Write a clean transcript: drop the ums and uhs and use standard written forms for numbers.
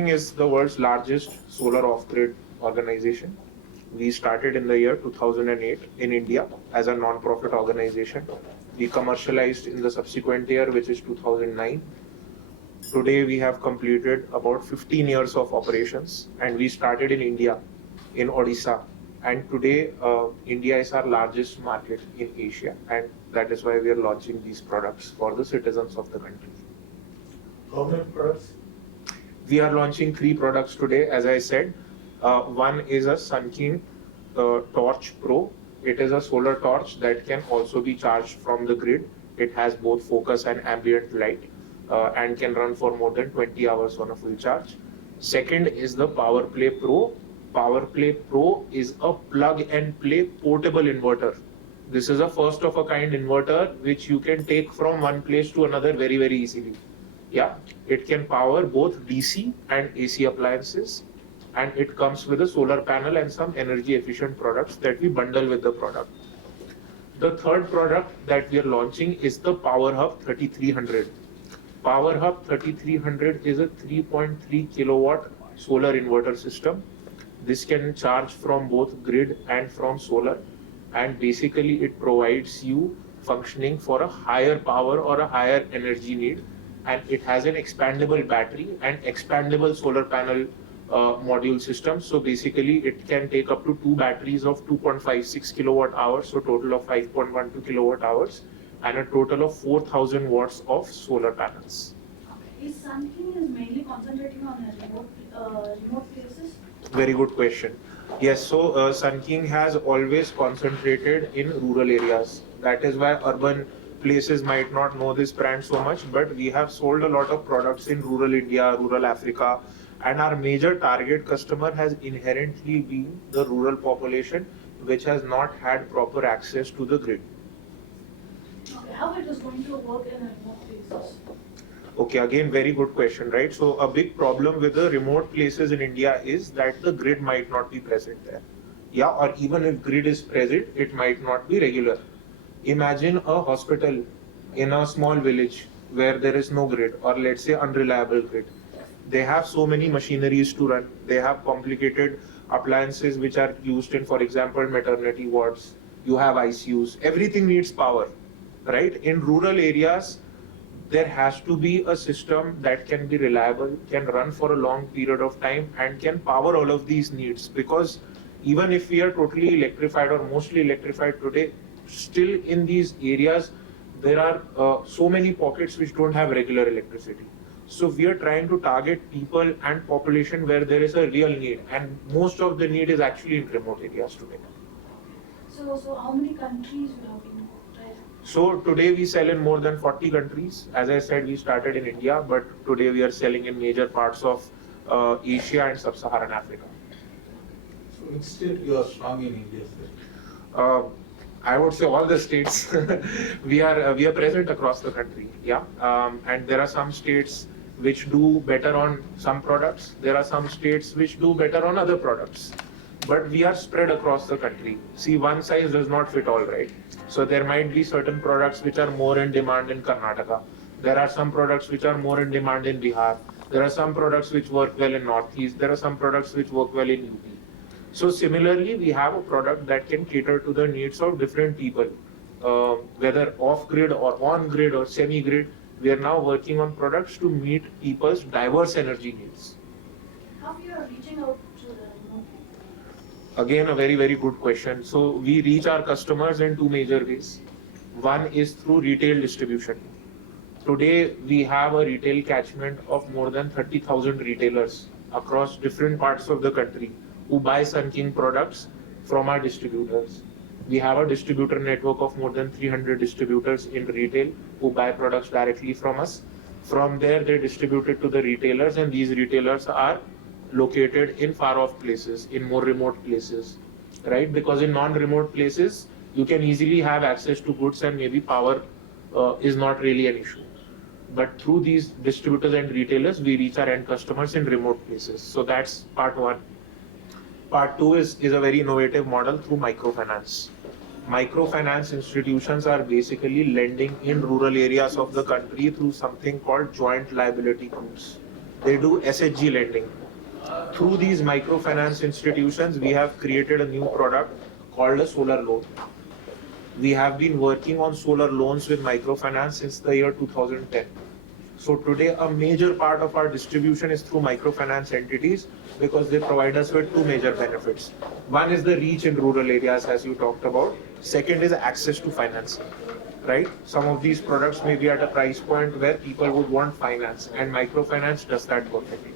King is the world's largest solar off-grid organization. We started in the year 2008 in India as a non-profit organization. We commercialized in the subsequent year, which is 2009. Today we have completed about 15 years of operations, and we started in India, in Odisha. And today India is our largest market in Asia, and that is why we are launching these products for the citizens of the country. How many products? We are launching 3 products today, as I said. One is a Sun King Torch Pro. It is a solar torch that can also be charged from the grid. It has both focus and ambient light and can run for more than 20 hours on a full charge. Second is the Power Play Pro. Power Play Pro is a plug and play portable inverter. This is a first of a kind inverter which you can take from one place to another very, very easily. Yeah, it can power both DC and AC appliances, and it comes with a solar panel and some energy efficient products that we bundle with the product. The third product that we are launching is the Power Hub 3300. Power Hub 3300 is a 3.3 kilowatt solar inverter system. This can charge from both grid and from solar, and basically it provides you functioning for a higher power or a higher energy need, and it has an expandable battery and expandable solar panel module system. So basically it can take up to 2 batteries of 2.56 kilowatt hours, so total of 5.12 kilowatt hours, and a total of 4,000 watts of solar panels. Okay. Is Sun King is mainly concentrating on remote places? Very good question. Yes, so Sun King has always concentrated in rural areas. That is why urban places might not know this brand so much, but we have sold a lot of products in rural India, rural Africa, and our major target customer has inherently been the rural population, which has not had proper access to the grid. Okay. How it is going to work in remote places? Okay, again, very good question, right? So a big problem with the remote places in India is that the grid might not be present there. Yeah, or even if grid is present, it might not be regular. Imagine a hospital in a small village where there is no grid, or let's say unreliable grid. They have so many machineries to run. They have complicated appliances which are used in, for example, maternity wards. You have ICUs. Everything needs power, right? In rural areas, there has to be a system that can be reliable, can run for a long period of time, and can power all of these needs. Because even if we are totally electrified or mostly electrified today, still in these areas, there are so many pockets which don't have regular electricity. So we are trying to target people and population where there is a real need, and most of the need is actually in remote areas today. So how many countries you have been tried? So today we sell in more than 40 countries. As I said, we started in India, but today we are selling in major parts of Asia and Sub-Saharan Africa. So which state you are strong in India, sir? I would say all the states. we are present across the country. Yeah, and there are some states which do better on some products. There are some states which do better on other products. But we are spread across the country. See, one size does not fit all, right? So there might be certain products which are more in demand in Karnataka. There are some products which are more in demand in Bihar. There are some products which work well in Northeast. There are some products which work well in UP. So similarly, we have a product that can cater to the needs of different people, whether off-grid or on-grid or semi-grid. We are now working on products to meet people's diverse energy needs. How you are reaching out to the remote people? Again, a very, very good question. So we reach our customers in 2 major ways. One is through retail distribution. Today, we have a retail catchment of more than 30,000 retailers across different parts of the country who buy Sun King products from our distributors. We have a distributor network of more than 300 distributors in retail who buy products directly from us. From there, they distribute it to the retailers, and these retailers are located in far-off places, in more remote places, right? Because in non-remote places, you can easily have access to goods and maybe power is not really an issue. But through these distributors and retailers, we reach our end customers in remote places. So that's part one. Part two is a very innovative model through microfinance. Microfinance institutions are basically lending in rural areas of the country through something called joint liability groups. they do SHG lending. Through these microfinance institutions, we have created a new product called a solar loan. We have been working on solar loans with microfinance since the year 2010. So today, a major part of our distribution is through microfinance entities because they provide us with two major benefits. One is the reach in rural areas, as you talked about. Second is access to financing, right? Some of these products may be at a price point where people would want finance, and microfinance does that perfectly.